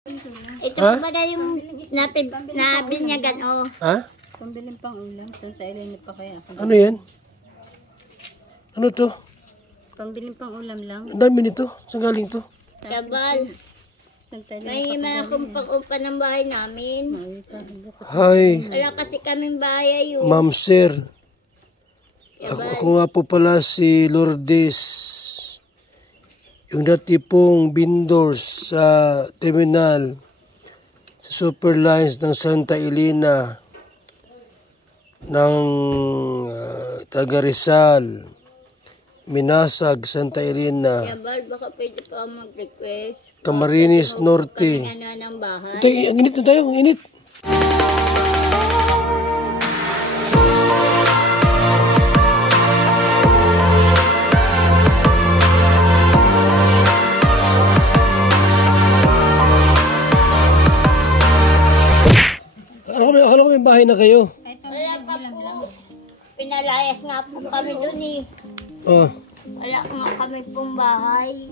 Ito ba yung nabinyagan, oh. Ha? Pambiling pang ulam. Santa Elena pa kaya. Ano yan? Ano to? Pambiling pang ulam lang. Ang dami nito. Saan galing to? Kabal. Santa Elena May mga kumpang-upa ng bahay namin. Hi, Wala kasi kaming bahay yun. Ma'am Sir. Ako nga po pala si Lourdes. Yung dati pong vendors sa terminal sa Superlines ng Santa Elena ng taga Rizal, Minasag, Santa Elena, Kabal, baka pwede pa mag-request. Camarines Norte. Ano ng bahay. Ito, ang init na tayo, ang init. Akala ko may bahay na kayo. Wala pa po. Pinalayas nga po kami dun eh. Oh. Wala nga kami pong bahay.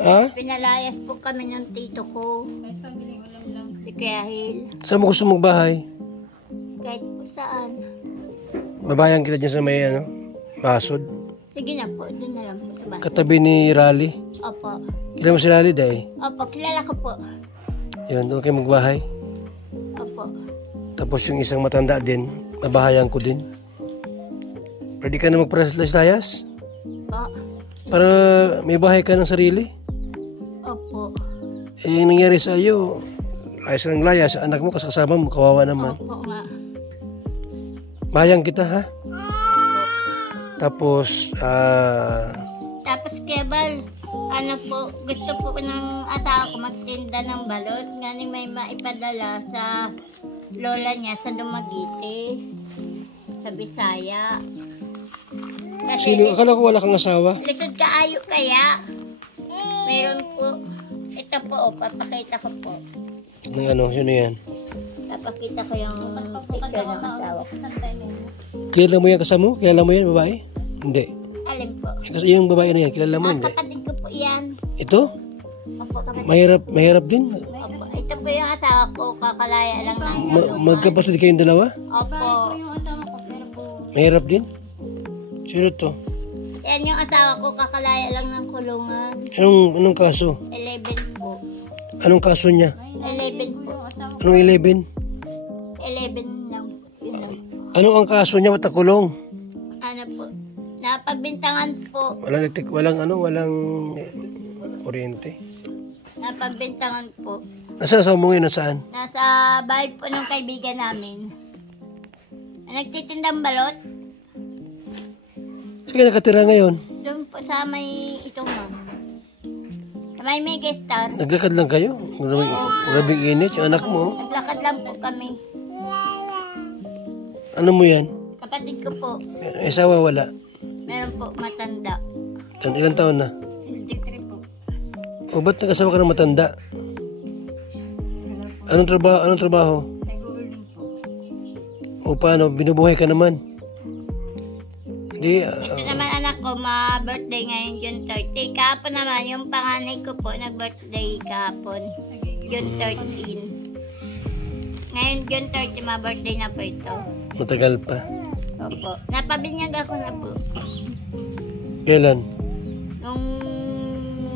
Ha? Pinalayas po kami ng tito ko. Si Kuya Hil. Saan mo gusto magbahay? Kahit po saan. Babayan kita dyan sa may ano, Basod. Sige na po, dun na lang po sa bahay. Katabi ni Raleigh. Opo. Kilala mo si Raleigh, Day? Opo, kilala ko po. Yun, doon kayo magbahay. Opo. Tapos yung isang matanda din, babahayan ko din. Pwede ka na magparaslayas? Po. Para may bahay ka ng sarili. Opo. Eh, yung nangyari sa iyo, layas ng layas, anak mo kasama mo, kawawa naman. Opo nga. Bahayan kita, ha? Tapos, Tapos Kebal, ano po, gusto po ng asawa ko magtinda ng balot. Ngani may maipadala sa lola niya sa Dumaguete, sa Bisaya. sino? Akala ko wala kang asawa. Likod kaayo kaya. Meron po. Ito po, oh, papakita ko po. Ng ano, sino yan? Papakita ko yung picture ng asawa ko. Kilala mo yan kasama mo? Kilala mo yan, babae? Hindi. Alin po? Kasi yung babae na yan, kilala mo, hindi? Kapatid ko po yan. Ito? Opo, kapatid. Mahirap din. Opo, ito po yung asawa ko. Kakalaya lang ng Magkapatid kayong dalawa? Opo. Mahirap din? Sino to? Yan yung asawa ko. Kakalaya lang ng kulungan. Anong kaso? 11 po. Anong kaso niya? 11 po. Anong 11? 11 lang po. Yun lang po. Ano ang kaso niya? Matakulong? Ano po? Napagbintangan po. Walang kuryente. Napagbintangan po. Nasaan sa mo ngayon? Nasaan? Nasa bahay po ng kaibigan namin. Nagtitindang balot. Sige, nakatira ngayon. Doon po sa may itong man. Sa may mega star. Naglakad lang kayo? Grabing init. Yung anak mo. Naglakad lang po kami. Ano mo yan? Kapatid ko po. May asawa wala. Meron po matanda. Ilang taon na? 63 po. O ba't nag-asawa ka ng matanda? Anong trabaho? Nag-uwiling po. O paano? Binubuhay ka naman? Hindi. Ito naman anak ko, ma-birthday ngayon June 30. Kahapon naman, yung panganay ko po, nag-birthday kahapon. June 13. Ngayon June 30, ma-birthday na po ito. Matagal pa. Opo. Napabinyag ako na po. Kailan? Nung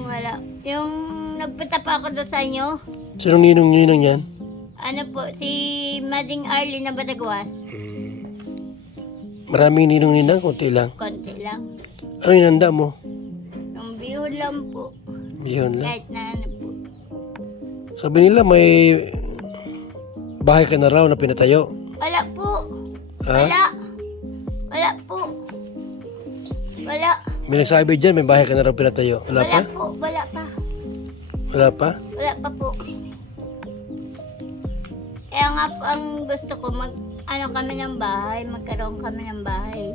wala. Yung nagpunta pa ako doon sa inyo. Sinong ninong yan? Ano po, si Mading Arlie na Badagwas. Maraming ninong-ninang, konti lang. Konti lang. Anong inanda mo? Yung bihon lang po. Bihon lang. Kahit na ano po. Sabi nila may bahay ka na raw na pinatayo. Wala po. Ha? Wala. Wala po. Wala. May nagsabi dyan, may bahay ka na raw pinatayo. Wala pa? Wala po. Wala pa. Wala pa? Wala pa po. Kaya nga po ang gusto ko kami ng bahay, magkaroon kami ng bahay.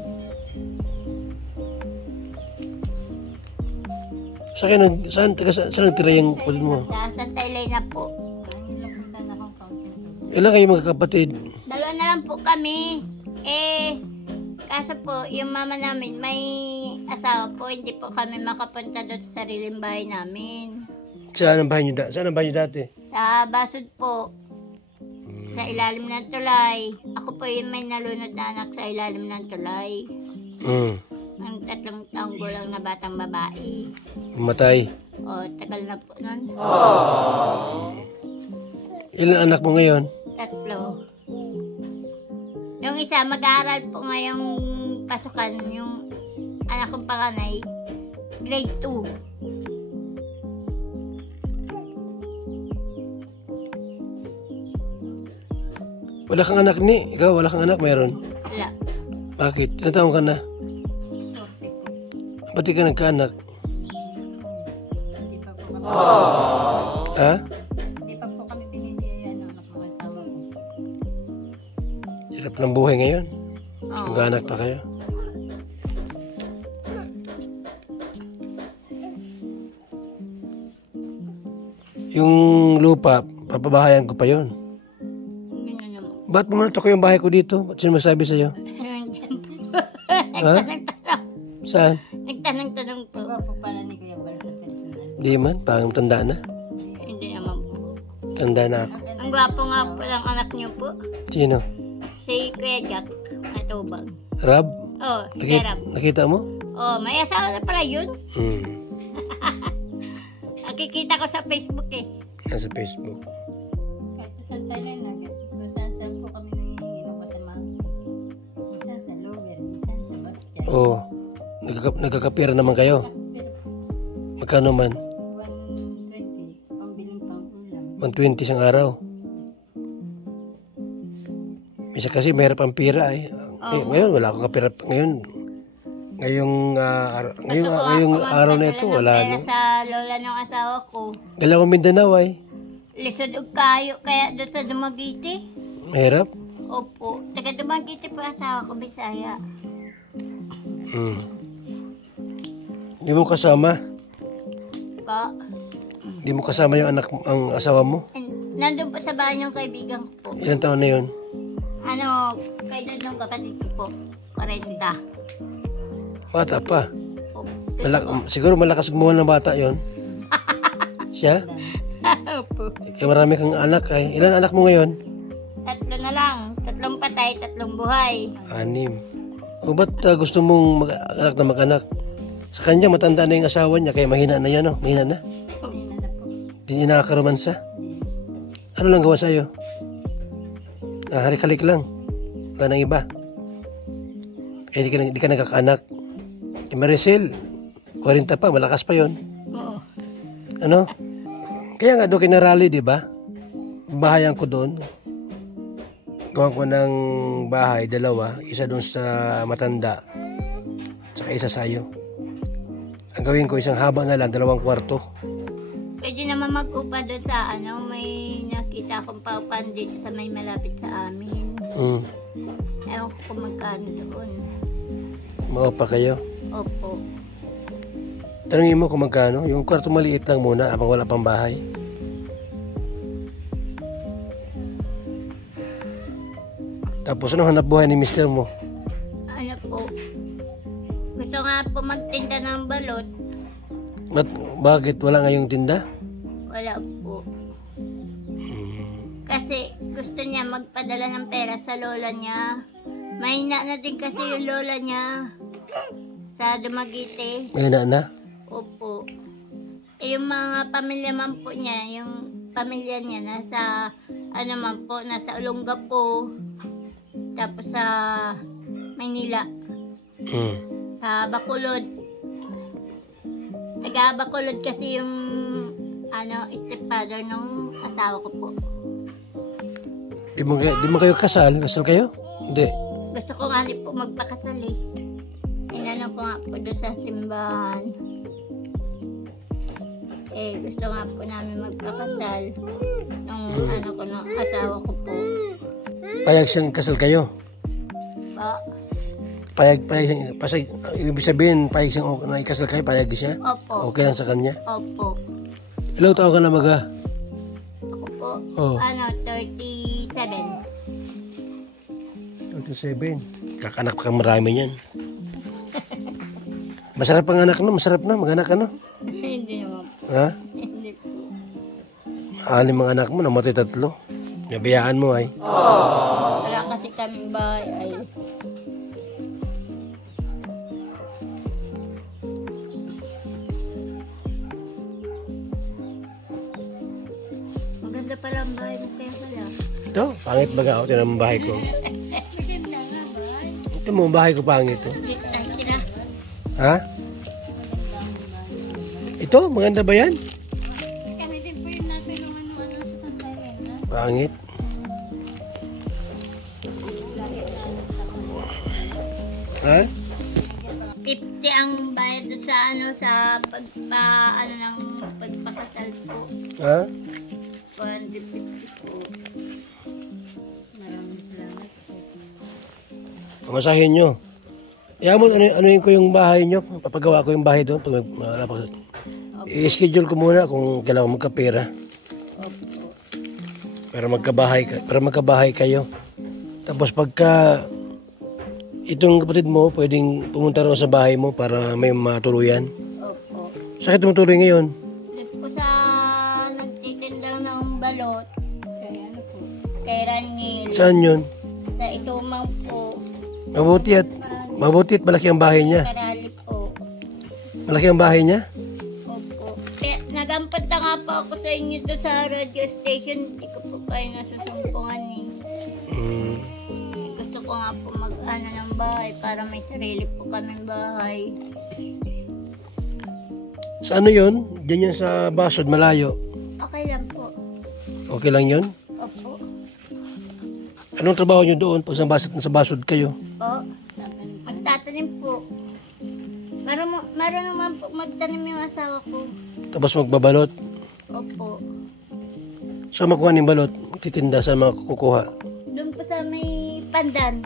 Saan nagtira yung kapatid mo? Sa Santa Elena po. Ilan kayo magkakapatid? Dalawa na lang po kami. Kaso po, yung mama namin may asawa po, hindi po kami makapunta doon sa sariling bahay namin. Saan ang bahay niyo dati? Saan ang bahay niyo dati? Sa Basod po. Sa ilalim ng tulay. Ako po yung may nalunod na anak sa ilalim ng tulay. Ang 3 taong gulang na batang babae. Matay. O, tagal na po nun. Ilan anak mo ngayon? 3. Yung isa, mag-aaral po ngayong pasukan. Yung anak kong panganay, grade 2. Wala kang anak ni? Ikaw, wala kang anak? Meron? Wala. Bakit? Ilan taon ka na? Ba't di ka nagkaanak? Hindi pa po kami, Ha? hindi pa po kami binibiyaya ng anak ng asawa ko. Hirap ng buhay ngayon. Oo. Nagkaanak pa kayo. Yung lupa, papabahayan ko pa yon. Yun na naman. Ba't mo natok yung bahay ko dito? Ba't sino masabi sa'yo? Nandyan po. Ha? Nagtanong-tanong. Saan? Nagtanong-tanong po. Iba po pala ni Kuya Bal sa personal. Di man, parang tanda na. Hindi naman po. Tanda na ako. Ang gwapo nga po ng anak niyo po. Sino? Si Kuya Jack Matubang. Rab? Oh, si Nakita, Rab. nakita mo? Oh, may asawa na pala yun. Nakikita ko sa Facebook eh. Nasa Facebook. Kahit sa Santa Elena, kung saan po kami nangihingi ng kasama. Minsan sa Lower, minsan sa Bastia. Oo. Nagkakapira naman kayo. Pero Magkano man? 120, pambiling pang ulam. 120 isang araw. Misa kasi mahirap ang pira eh. Ngayon wala akong kapira. Ngayong araw na ito wala Pera no. sa lola ng asawa ko. Dala ko Mindanao ay. Lisod og kayo kaya doon sa Dumaguete. Mahirap. Opo. Taga Dumaguete po asawa ko, Bisaya. Di mo kasama? Pa. Di mo kasama yung ang asawa mo? Nandun po sa bahay ng kaibigan ko po. Ilang taon na yun? Ano, kailan nung kapatid ko po? 40. Bata pa. Opo. Siguro malakas gumawa ng bata yon. Siya? Opo. Kaya marami kang anak ay. Ilan anak mo ngayon? 3 na lang. 3 patay, 3 buhay. 6. O ba't gusto mong mag-anak na mag-anak? Sa kanya matanda na yung asawa niya kaya mahina na yan, no? Mahina na. Kanina na po. Hindi niya nakakaromansa. Ano lang gawa sa'yo? Halik-halik lang. Wala nang iba. Kaya di ka nagkakaanak. Si Maricel, 40 pa, malakas pa yon. Oo. Ano? Kaya nga doon kinarali, di ba? Bahayan ko doon. Gawan ko ng bahay, 2. Isa doon sa matanda. Saka isa sa'yo. Ang gawin ko, isang haba na lang, 2 kwarto. Pwede naman mag-upa doon sa may nakita akong paupan dito sa may malapit sa amin. Ewan ko kung magkano doon. Maupa kayo. Opo. Tanungin mo kung magkano. Yung kwarto maliit lang muna habang wala pang bahay. Tapos ano hanap buhay ni mister mo? Ano po? Gusto nga po magtinda ng balot. Bakit wala ngayong tinda? Wala po. Kasi gusto niya magpadala ng pera sa lola niya. Mahina na din kasi yung lola niya sa Dumaguete. Mahina na? Opo. Yung mga pamilya man po niya, yung pamilya niya nasa nasa Olongapo. Tapos sa Maynila. Sa Bacolod. Taga Bacolod kasi yung stepfather ng asawa ko po. Di mo kayo kasal? Kasal kayo? Hindi. Gusto ko nga po magpakasal eh. Inano ko nga po doon sa simbahan. Gusto nga po namin magpakasal nung ng asawa ko po. Payag siyang kasal kayo? Pa? Payag siyang, ibig sabihin, payag siyang ikasal kayo, payag siya? Opo. Okay lang sa kanya? Opo. Ilang taon ka na maga? Ako po, 37. 27. Kakanak pa kang marami niyan. Masarap ang anak no? Masarap na, mag-anak ka no? Hindi naman po. Ha? Hindi po. 6 mga anak mo, namatay 3. Nabayaan mo ay. Wala kasi kaming bahay ay. Maganda pala ang bahay mo kaya pala. Ito, pangit baga ako. Tinan mo ang bahay ko. Ito mo, ang bahay ko pangit. Oh. Ay, tira. Ha? Ito, maganda ba yan? Kami din po yung natulungan mo sa Santa Elena. Pangit. Ha? 50 ang bayad sa ano sa ano ng pagpakasal po. Ha? 150 po. Maraming salamat. Pamasahin nyo. Yamot, ano ko yung bahay nyo? Papagawa ko yung bahay doon. I-schedule ko muna kung kailangan magkapera. Opo. Para magkabahay kayo. Tapos pagka itong kapatid mo, pwedeng pumunta rin sa bahay mo para may matuluyan. Opo. Saan ka tumutuloy ngayon? Dito po sa nagtitinda ng balot Kaya ano po? kay Raniel. Saan yun? Sa Itumang po. Mabuti at malaki ang bahay niya. Karali po. Malaki ang bahay niya? Opo. Kaya nagampad na nga po ako sa inyo doon sa radio station. Hindi ko po kayo nasusumpungan eh. Gusto ko nga po mag-ano ng bahay para may sarili po kaming bahay. Sa ano yun? Diyan yan sa Basod, malayo. Okay lang po. Okay lang yun? Opo. Anong trabaho nyo doon pag sa Basod kayo? Po. Magtatanim po. Meron naman po magtanim yung asawa ko. Tapos magbabalot? Opo. Saan makuha ng balot? Titinda, saan makukuha? Doon po sa may pandan.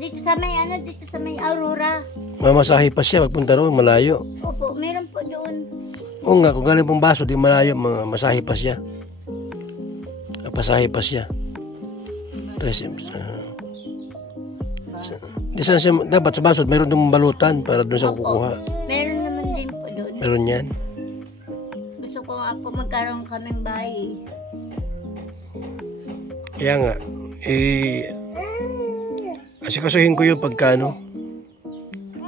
Dito sa may Aurora. Mamasahe pa siya pagpunta roon, malayo. Opo, meron po doon. Oo nga, kung galing pong Basod, di malayo, masahe pa siya. Pasahe pa siya. Dapat sa Basod, mayroon doon balutan para doon sa kukuha. Meron naman din po doon. Meron yan. Gusto ko nga po magkaroon kaming bahay. Kaya nga, asikasuhin ko yung pagkano,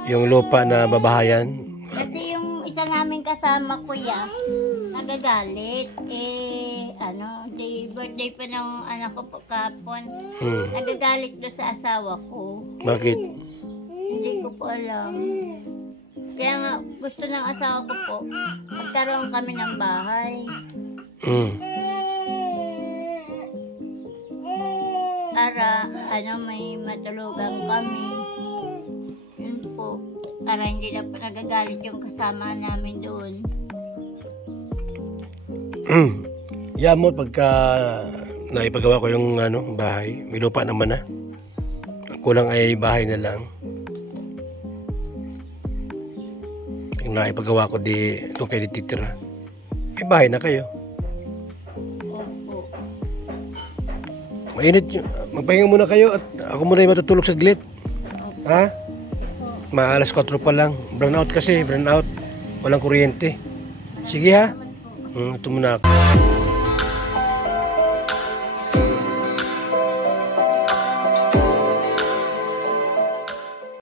yung lupa na babahayan. Kasi yung isa namin kasama kuya, nagagalit. Birthday pa ng anak ko po kapon. Nagagalit doon sa asawa ko. Bakit? Hindi ko po alam. Kaya nga, gusto ng asawa ko po, magkaroon kami ng bahay. Para, may matulugan kami. Yun po. Para hindi na po nagagalit yung kasama namin doon. Yamot, pagka naipagawa ko yung bahay, may lupa naman na. Kulang ay bahay na lang. Yung naipagawa ko, doon kayo dititira. May bahay na kayo. Opo. Mainit yun. Magpahinga muna kayo at ako muna yung matutulog saglit. Ha? Maalas 4 pa lang. Brownout kasi, brownout. Walang kuryente. Sige ha? Ito muna ako.